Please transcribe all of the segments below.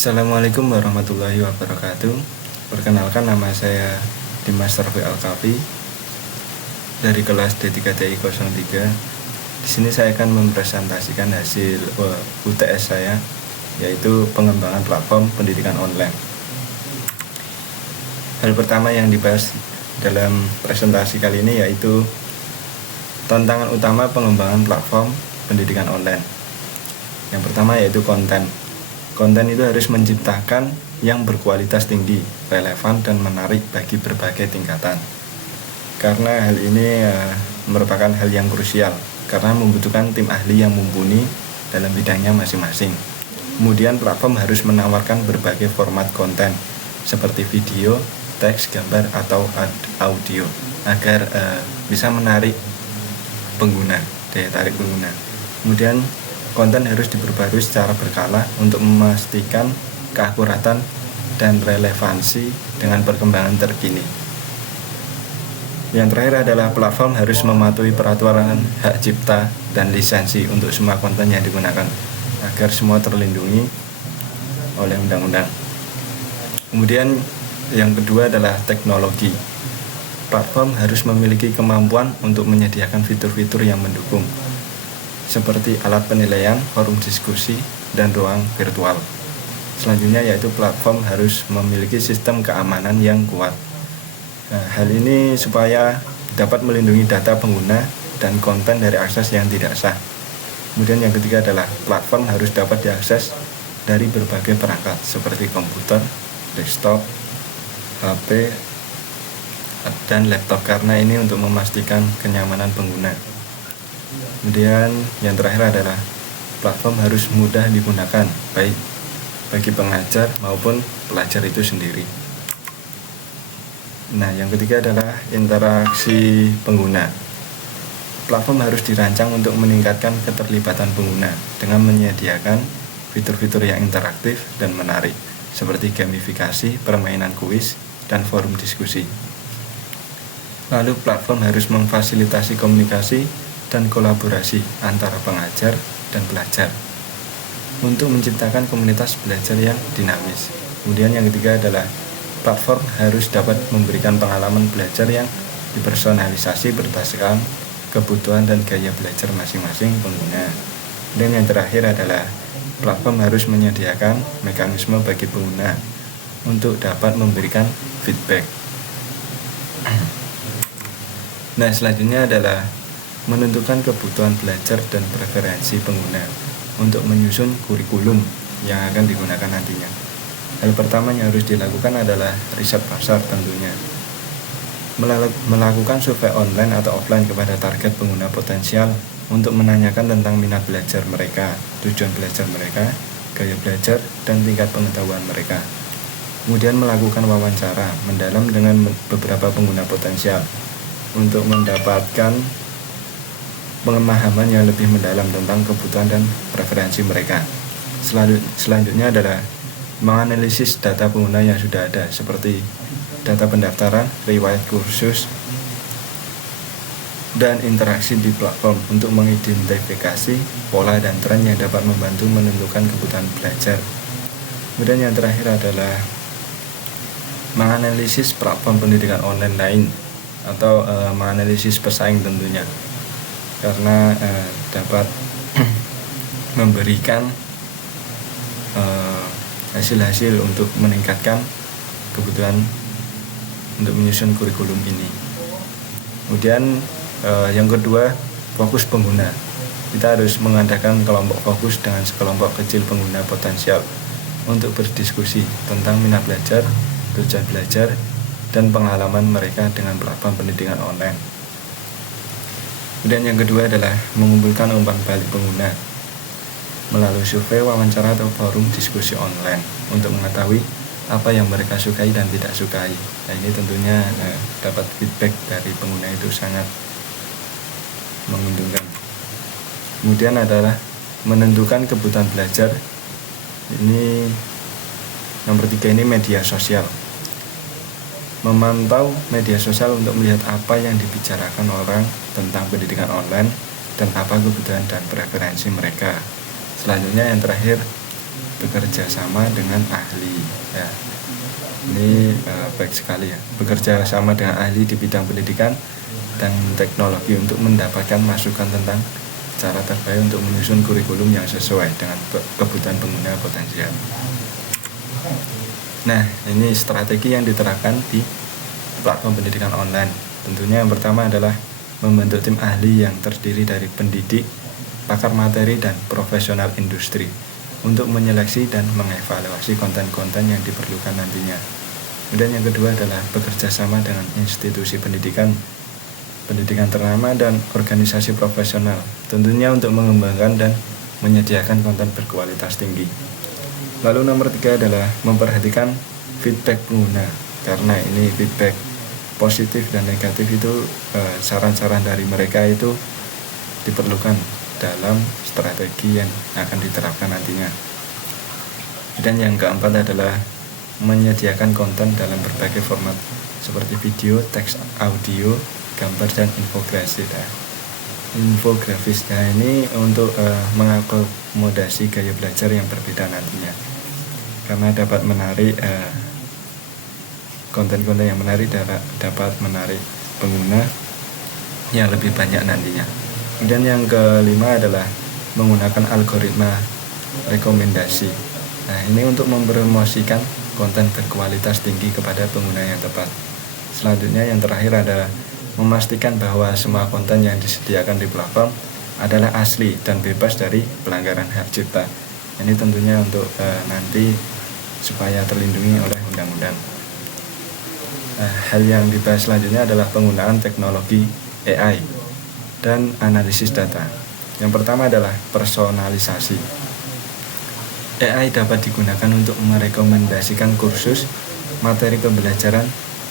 Assalamualaikum warahmatullahi wabarakatuh. Perkenalkan, nama saya Dimas Rafi Alkafi dari kelas D3TI 03. Di sini saya akan mempresentasikan hasil UTS saya, yaitu pengembangan platform pendidikan online. Hal pertama yang dibahas dalam presentasi kali ini yaitu tantangan utama pengembangan platform pendidikan online. Yang pertama yaitu konten. Konten itu harus menciptakan yang berkualitas tinggi, relevan, dan menarik bagi berbagai tingkatan. Karena hal ini merupakan hal yang krusial, karena membutuhkan tim ahli yang mumpuni dalam bidangnya masing-masing. Kemudian platform harus menawarkan berbagai format konten, seperti video, teks, gambar, atau audio, agar bisa menarik pengguna, daya tarik pengguna. Kemudian konten harus diperbarui secara berkala untuk memastikan keakuratan dan relevansi dengan perkembangan terkini. Yang terakhir adalah platform harus mematuhi peraturan hak cipta dan lisensi untuk semua konten yang digunakan agar semua terlindungi oleh undang-undang. Kemudian yang kedua adalah teknologi. Platform harus memiliki kemampuan untuk menyediakan fitur-fitur yang mendukung, seperti alat penilaian, forum diskusi, dan ruang virtual. Selanjutnya yaitu platform harus memiliki sistem keamanan yang kuat. Nah, hal ini supaya dapat melindungi data pengguna dan konten dari akses yang tidak sah. Kemudian yang ketiga adalah platform harus dapat diakses dari berbagai perangkat seperti komputer, desktop, HP, dan laptop, karena ini untuk memastikan kenyamanan pengguna. Kemudian yang terakhir adalah platform harus mudah digunakan, baik bagi pengajar maupun pelajar itu sendiri. Nah, yang ketiga adalah interaksi pengguna. Platform harus dirancang untuk meningkatkan keterlibatan pengguna dengan menyediakan fitur-fitur yang interaktif dan menarik, seperti gamifikasi, permainan kuis, dan forum diskusi. Lalu platform harus memfasilitasi komunikasi dan kolaborasi antara pengajar dan pelajar untuk menciptakan komunitas belajar yang dinamis. Kemudian yang ketiga adalah platform harus dapat memberikan pengalaman belajar yang dipersonalisasi berdasarkan kebutuhan dan gaya belajar masing-masing pengguna. Dan yang terakhir adalah platform harus menyediakan mekanisme bagi pengguna untuk dapat memberikan feedback. Nah, selanjutnya adalah menentukan kebutuhan belajar dan preferensi pengguna untuk menyusun kurikulum yang akan digunakan nantinya. Hal pertama yang harus dilakukan adalah riset pasar tentunya. Melakukan survei online atau offline kepada target pengguna potensial untuk menanyakan tentang minat belajar mereka, tujuan belajar mereka, gaya belajar, dan tingkat pengetahuan mereka. Kemudian melakukan wawancara mendalam dengan beberapa pengguna potensial untuk mendapatkan pemahaman yang lebih mendalam tentang kebutuhan dan preferensi mereka. Selanjutnya adalah menganalisis data pengguna yang sudah ada, seperti data pendaftaran, riwayat kursus, dan interaksi di platform untuk mengidentifikasi pola dan tren yang dapat membantu menentukan kebutuhan belajar. Kemudian yang terakhir adalah menganalisis platform pendidikan online lain atau menganalisis pesaing tentunya, karena dapat memberikan hasil-hasil untuk meningkatkan kebutuhan untuk menyusun kurikulum ini. Kemudian yang kedua, fokus pengguna. Kita harus mengadakan kelompok fokus dengan sekelompok kecil pengguna potensial untuk berdiskusi tentang minat belajar, tujuan belajar, dan pengalaman mereka dengan platform pendidikan online. Kemudian yang kedua adalah mengumpulkan umpan balik pengguna melalui survei, wawancara, atau forum diskusi online untuk mengetahui apa yang mereka sukai dan tidak sukai. Nah, ini tentunya dapat feedback dari pengguna itu sangat menguntungkan. Kemudian adalah menentukan kebutuhan belajar. Ini nomor 3, ini media sosial. Memantau media sosial untuk melihat apa yang dibicarakan orang tentang pendidikan online dan apa kebutuhan dan preferensi mereka. Selanjutnya yang terakhir, bekerja sama dengan ahli. Ya, ini baik sekali ya, bekerja sama dengan ahli di bidang pendidikan dan teknologi untuk mendapatkan masukan tentang cara terbaik untuk menyusun kurikulum yang sesuai dengan kebutuhan pengguna potensial. Nah, ini strategi yang diterapkan di platform pendidikan online. Tentunya yang pertama adalah membentuk tim ahli yang terdiri dari pendidik, pakar materi, dan profesional industri untuk menyeleksi dan mengevaluasi konten-konten yang diperlukan nantinya. Kemudian yang kedua adalah bekerja sama dengan institusi pendidikan ternama dan organisasi profesional, tentunya untuk mengembangkan dan menyediakan konten berkualitas tinggi. Lalu nomor 3 adalah memperhatikan feedback pengguna, karena ini feedback positif dan negatif itu saran-saran dari mereka itu diperlukan dalam strategi yang akan diterapkan nantinya. Dan yang keempat adalah menyediakan konten dalam berbagai format seperti video, teks, audio, gambar, dan infografis. Nah, ini untuk mengakomodasi gaya belajar yang berbeda nantinya, karena dapat menarik konten-konten yang menarik dapat menarik pengguna yang lebih banyak nantinya. Dan yang kelima adalah menggunakan algoritma rekomendasi. Nah, ini untuk mempromosikan konten berkualitas tinggi kepada pengguna yang tepat. Selanjutnya yang terakhir adalah memastikan bahwa semua konten yang disediakan di platform adalah asli dan bebas dari pelanggaran hak cipta. Ini tentunya untuk nanti supaya terlindungi oleh undang-undang. Hal yang dibahas selanjutnya adalah penggunaan teknologi AI dan analisis data. Yang pertama adalah personalisasi. AI dapat digunakan untuk merekomendasikan kursus, materi pembelajaran,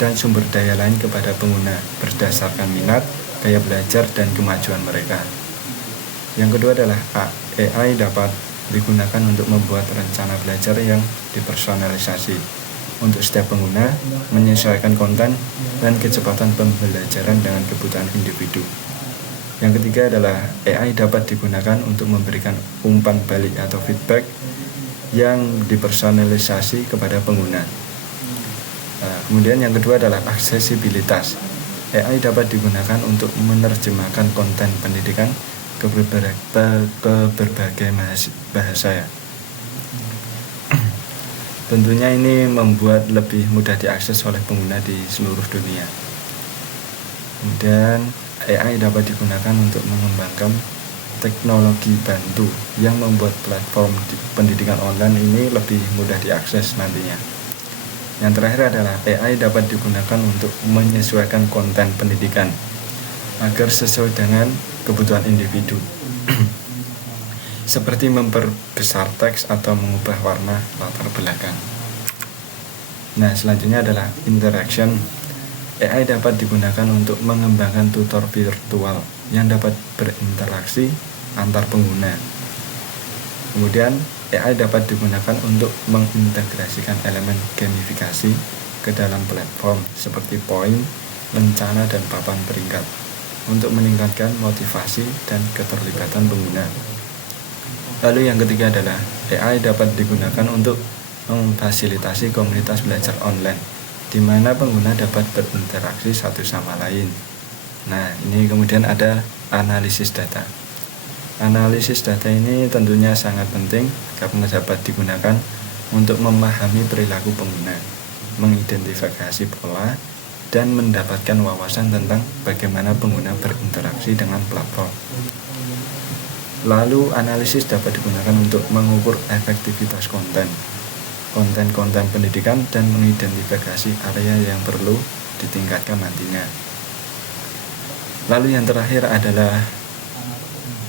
dan sumber daya lain kepada pengguna berdasarkan minat, gaya belajar, dan kemajuan mereka. Yang kedua adalah AI dapat digunakan untuk membuat rencana belajar yang dipersonalisasi untuk setiap pengguna, menyesuaikan konten dan kecepatan pembelajaran dengan kebutuhan individu. Yang ketiga adalah AI dapat digunakan untuk memberikan umpan balik atau feedback yang dipersonalisasi kepada pengguna. Kemudian yang kedua adalah aksesibilitas. AI dapat digunakan untuk menerjemahkan konten pendidikan ke berbagai bahasa ya. Tentunya ini membuat lebih mudah diakses oleh pengguna di seluruh dunia. Kemudian AI dapat digunakan untuk mengembangkan teknologi bantu yang membuat platform pendidikan online ini lebih mudah diakses nantinya. Yang terakhir adalah AI dapat digunakan untuk menyesuaikan konten pendidikan agar sesuai dengan kebutuhan individu. Seperti memperbesar teks atau mengubah warna latar belakang. Nah, selanjutnya adalah interaction. AI dapat digunakan untuk mengembangkan tutor virtual yang dapat berinteraksi antar pengguna. Kemudian, AI dapat digunakan untuk mengintegrasikan elemen gamifikasi ke dalam platform seperti poin, rencana, dan papan peringkat untuk meningkatkan motivasi dan keterlibatan pengguna. Lalu yang ketiga adalah AI dapat digunakan untuk memfasilitasi komunitas belajar online di mana pengguna dapat berinteraksi satu sama lain. Nah, ini kemudian ada analisis data. Analisis data ini tentunya sangat penting karena dapat digunakan untuk memahami perilaku pengguna, mengidentifikasi pola, dan mendapatkan wawasan tentang bagaimana pengguna berinteraksi dengan platform. Lalu analisis dapat digunakan untuk mengukur efektivitas konten pendidikan dan mengidentifikasi area yang perlu ditingkatkan nantinya. Lalu yang terakhir adalah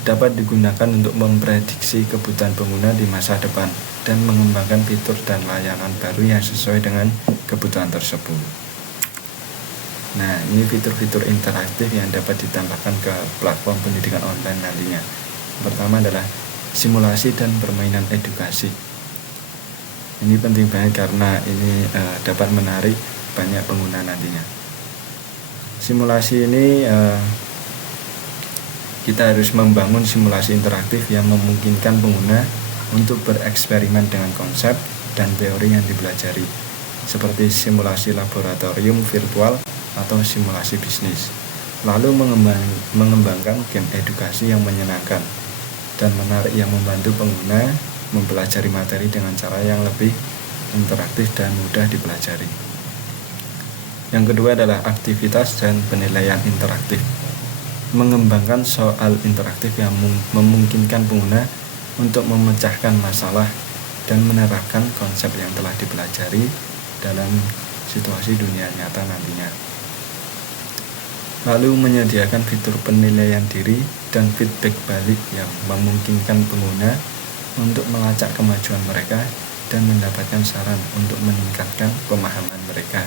dapat digunakan untuk memprediksi kebutuhan pengguna di masa depan dan mengembangkan fitur dan layanan baru yang sesuai dengan kebutuhan tersebut. Nah, ini fitur-fitur interaktif yang dapat ditambahkan ke platform pendidikan online nantinya. Pertama adalah simulasi dan permainan edukasi. Ini penting banget karena ini dapat menarik banyak pengguna nantinya. Simulasi ini kita harus membangun simulasi interaktif yang memungkinkan pengguna untuk bereksperimen dengan konsep dan teori yang dipelajari, seperti simulasi laboratorium virtual atau simulasi bisnis. Lalu mengembangkan game edukasi yang menyenangkan dan menarik yang membantu pengguna mempelajari materi dengan cara yang lebih interaktif dan mudah dipelajari. Yang kedua adalah aktivitas dan penilaian interaktif. Mengembangkan soal interaktif yang memungkinkan pengguna untuk memecahkan masalah dan menerapkan konsep yang telah dipelajari dalam situasi dunia nyata nantinya. Lalu menyediakan fitur penilaian diri dan feedback balik yang memungkinkan pengguna untuk melacak kemajuan mereka dan mendapatkan saran untuk meningkatkan pemahaman mereka.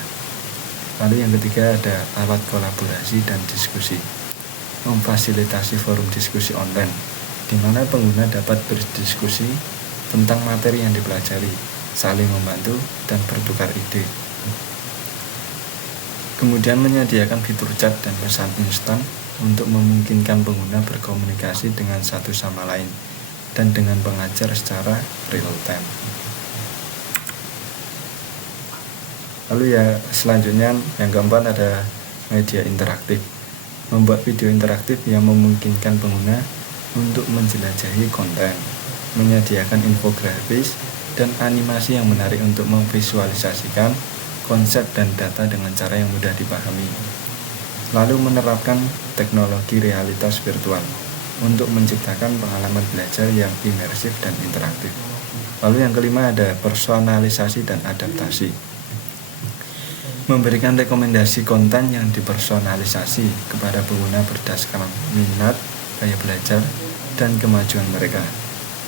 Lalu yang ketiga ada alat kolaborasi dan diskusi. Memfasilitasi forum diskusi online, di mana pengguna dapat berdiskusi tentang materi yang dipelajari, saling membantu, dan bertukar ide. Kemudian menyediakan fitur chat dan pesan instan untuk memungkinkan pengguna berkomunikasi dengan satu sama lain dan dengan pengajar secara real time. Lalu ya selanjutnya yang keempat ada media interaktif. Membuat video interaktif yang memungkinkan pengguna untuk menjelajahi konten, menyediakan infografis dan animasi yang menarik untuk memvisualisasikan konsep dan data dengan cara yang mudah dipahami. Lalu menerapkan teknologi realitas virtual untuk menciptakan pengalaman belajar yang imersif dan interaktif. Lalu yang kelima ada personalisasi dan adaptasi. Memberikan rekomendasi konten yang dipersonalisasi kepada pengguna berdasarkan minat, gaya belajar, dan kemajuan mereka.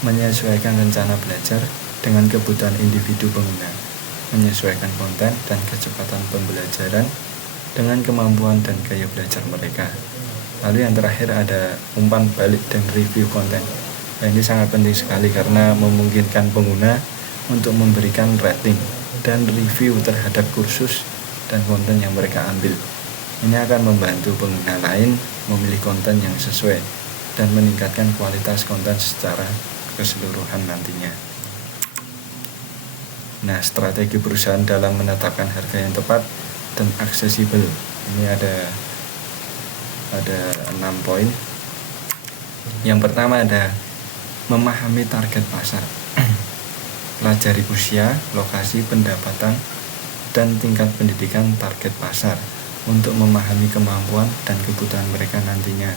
Menyesuaikan rencana belajar dengan kebutuhan individu pengguna. Menyesuaikan konten dan kecepatan pembelajaran dengan kemampuan dan gaya belajar mereka. Lalu yang terakhir ada umpan balik dan review konten. Nah, ini sangat penting sekali karena memungkinkan pengguna untuk memberikan rating dan review terhadap kursus dan konten yang mereka ambil. Ini akan membantu pengguna lain memilih konten yang sesuai dan meningkatkan kualitas konten secara keseluruhan nantinya. Nah, strategi perusahaan dalam menetapkan harga yang tepat dan aksesibel. Ini ada 6 poin. Yang pertama ada memahami target pasar. Pelajari usia, lokasi, pendapatan, dan tingkat pendidikan target pasar untuk memahami kemampuan dan kebutuhan mereka nantinya.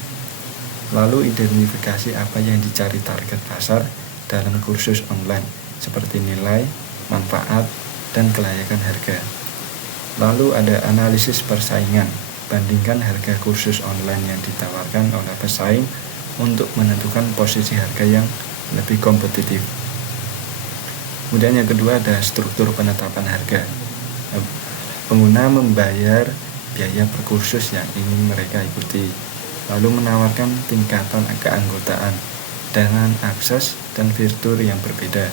Lalu identifikasi apa yang dicari target pasar dalam kursus online seperti nilai, manfaat, dan kelayakan harga. Lalu ada analisis persaingan. Bandingkan harga kursus online yang ditawarkan oleh pesaing untuk menentukan posisi harga yang lebih kompetitif. Kemudian yang kedua ada struktur penetapan harga. Pengguna membayar biaya per kursus yang ingin mereka ikuti, lalu menawarkan tingkatan keanggotaan dengan akses dan fitur yang berbeda,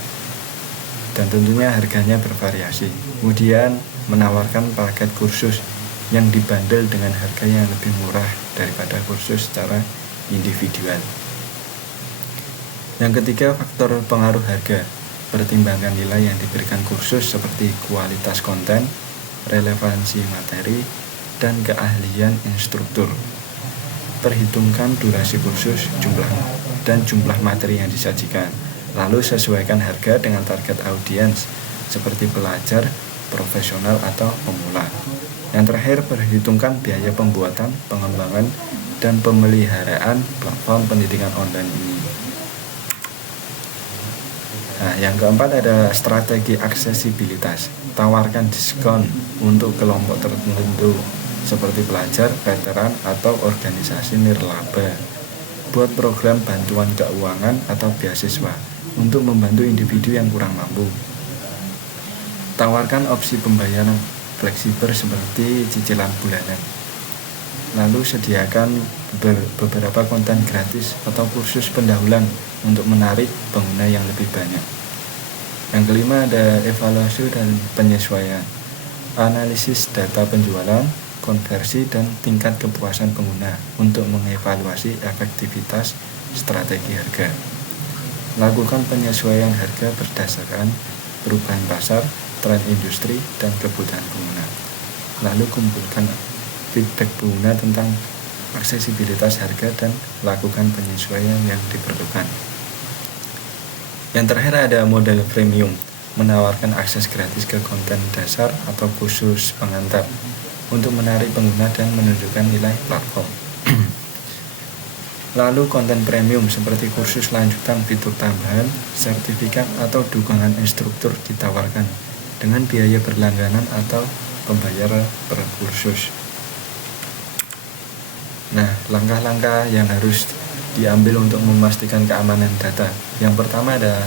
dan tentunya harganya bervariasi. Kemudian menawarkan paket kursus yang dibandel dengan harga yang lebih murah daripada kursus secara individual. Yang ketiga, faktor pengaruh harga. Pertimbangkan nilai yang diberikan kursus seperti kualitas konten, relevansi materi, dan keahlian instruktur. Perhitungkan durasi kursus, jumlah materi yang disajikan. Lalu sesuaikan harga dengan target audiens seperti pelajar, profesional, atau pemula. Yang terakhir, perhitungkan biaya pembuatan, pengembangan, dan pemeliharaan platform pendidikan online ini. Nah, yang keempat ada strategi aksesibilitas. Tawarkan diskon untuk kelompok tertentu seperti pelajar, veteran, atau organisasi nirlaba. Buat program bantuan keuangan atau beasiswa untuk membantu individu yang kurang mampu. Tawarkan opsi pembayaran fleksibel seperti cicilan bulanan. Lalu sediakan beberapa konten gratis atau kursus pendahuluan untuk menarik pengguna yang lebih banyak. Yang kelima ada evaluasi dan penyesuaian. Analisis data penjualan, konversi, dan tingkat kepuasan pengguna untuk mengevaluasi efektivitas strategi harga. Lakukan penyesuaian harga berdasarkan perubahan pasar, tren industri, dan kebutuhan pengguna. Lalu kumpulkan feedback pengguna tentang aksesibilitas harga dan lakukan penyesuaian yang diperlukan. Yang terakhir ada model premium, menawarkan akses gratis ke konten dasar atau khusus pengantar untuk menarik pengguna dan menunjukkan nilai platform. Lalu konten premium seperti kursus lanjutan, fitur tambahan, sertifikat, atau dukungan instruktur ditawarkan dengan biaya berlangganan atau pembayaran per kursus. Nah, langkah-langkah yang harus diambil untuk memastikan keamanan data. Yang pertama ada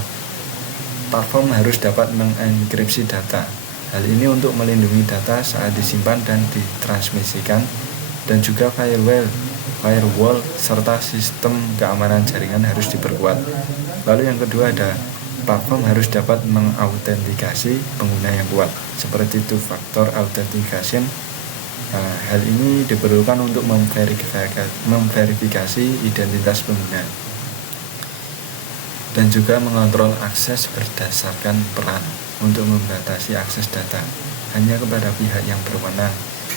platform harus dapat mengenkripsi data. Hal ini untuk melindungi data saat disimpan dan ditransmisikan, dan juga firewall serta sistem keamanan jaringan harus diperkuat. Lalu yang kedua ada platform harus dapat mengautentikasi pengguna yang kuat seperti two-factor authentication. Hal ini diperlukan untuk memverifikasi identitas pengguna dan juga mengontrol akses berdasarkan peran untuk membatasi akses data hanya kepada pihak yang berwenang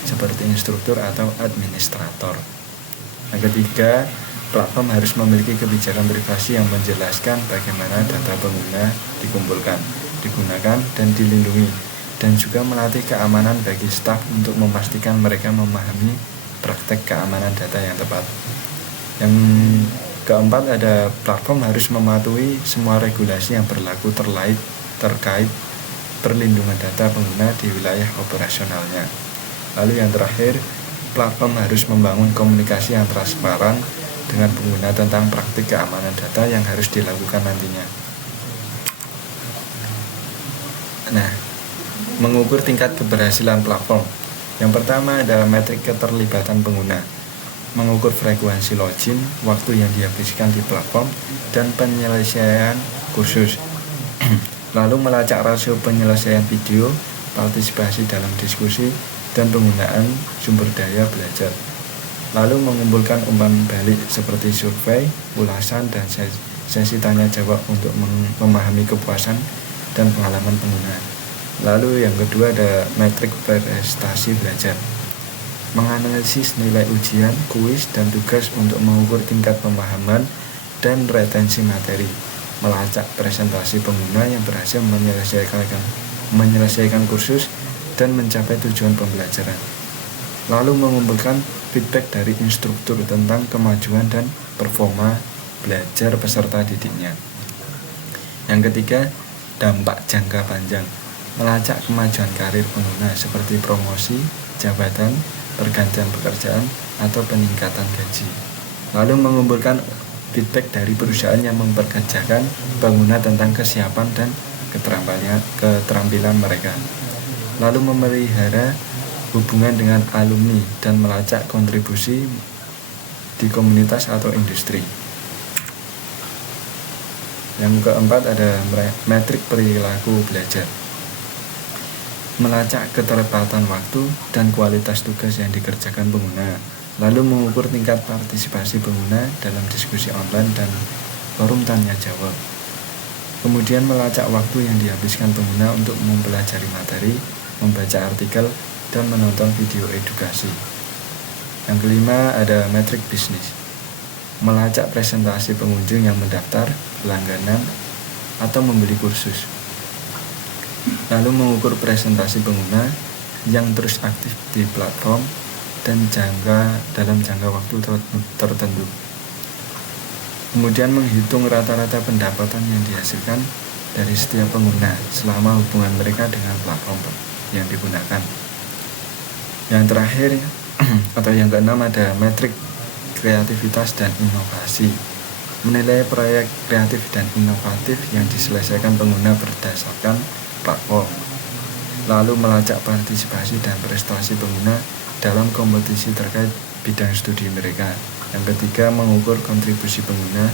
seperti instruktur atau administrator. Yang ketiga, platform harus memiliki kebijakan privasi yang menjelaskan bagaimana data pengguna dikumpulkan, digunakan, dan dilindungi, dan juga melatih keamanan bagi staf untuk memastikan mereka memahami praktek keamanan data yang tepat. Yang keempat ada platform harus mematuhi semua regulasi yang berlaku terkait perlindungan data pengguna di wilayah operasionalnya. Lalu yang terakhir, platform harus membangun komunikasi yang transparan dengan pengguna tentang praktik keamanan data yang harus dilakukan nantinya. Nah, mengukur tingkat keberhasilan platform. Yang pertama adalah metrik keterlibatan pengguna, mengukur frekuensi login, waktu yang dihabiskan di platform, dan penyelesaian kursus. Lalu melacak rasio penyelesaian video, partisipasi dalam diskusi, dan penggunaan sumber daya belajar. Lalu mengumpulkan umpan balik seperti survei, ulasan, dan sesi tanya jawab untuk memahami kepuasan dan pengalaman pengguna. Lalu yang kedua ada metrik prestasi belajar, menganalisis nilai ujian, kuis, dan tugas untuk mengukur tingkat pemahaman dan retensi materi, melacak presentasi pengguna yang berhasil menyelesaikan kursus dan mencapai tujuan pembelajaran. Lalu mengumpulkan feedback dari instruktur tentang kemajuan dan performa belajar peserta didiknya. Yang ketiga, dampak jangka panjang, melacak kemajuan karir pengguna seperti promosi, jabatan, pergantian pekerjaan, atau peningkatan gaji. Lalu mengumpulkan feedback dari perusahaan yang memperkerjakan pengguna tentang kesiapan dan keterampilan mereka. Lalu memelihara hubungan dengan alumni dan melacak kontribusi di komunitas atau industri. Yang keempat ada metrik perilaku belajar, melacak keterlibatan waktu dan kualitas tugas yang dikerjakan pengguna, lalu mengukur tingkat partisipasi pengguna dalam diskusi online dan forum tanya jawab. Kemudian melacak waktu yang dihabiskan pengguna untuk mempelajari materi, membaca artikel, dan menonton video edukasi. Yang kelima ada metrik bisnis, melacak presentasi pengunjung yang mendaftar, langganan, atau membeli kursus. Lalu mengukur presentasi pengguna yang terus aktif di platform dan dalam jangka waktu tertentu. Kemudian menghitung rata-rata pendapatan yang dihasilkan dari setiap pengguna selama hubungan mereka dengan platform yang digunakan. Yang terakhir atau yang keenam ada metrik kreativitas dan inovasi, menilai proyek kreatif dan inovatif yang diselesaikan pengguna berdasarkan platform. Lalu melacak partisipasi dan prestasi pengguna dalam kompetisi terkait bidang studi mereka. Yang ketiga, mengukur kontribusi pengguna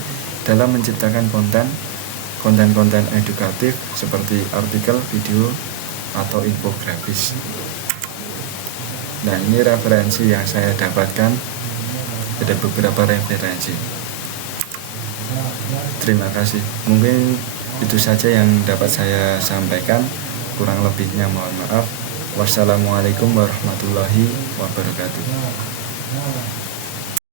dalam menciptakan konten edukatif seperti artikel, video, atau infografis. Nah, ini referensi yang saya dapatkan, ada beberapa referensi. Terima kasih. Mungkin itu saja yang dapat saya sampaikan. Kurang lebihnya mohon maaf. Wassalamualaikum warahmatullahi wabarakatuh.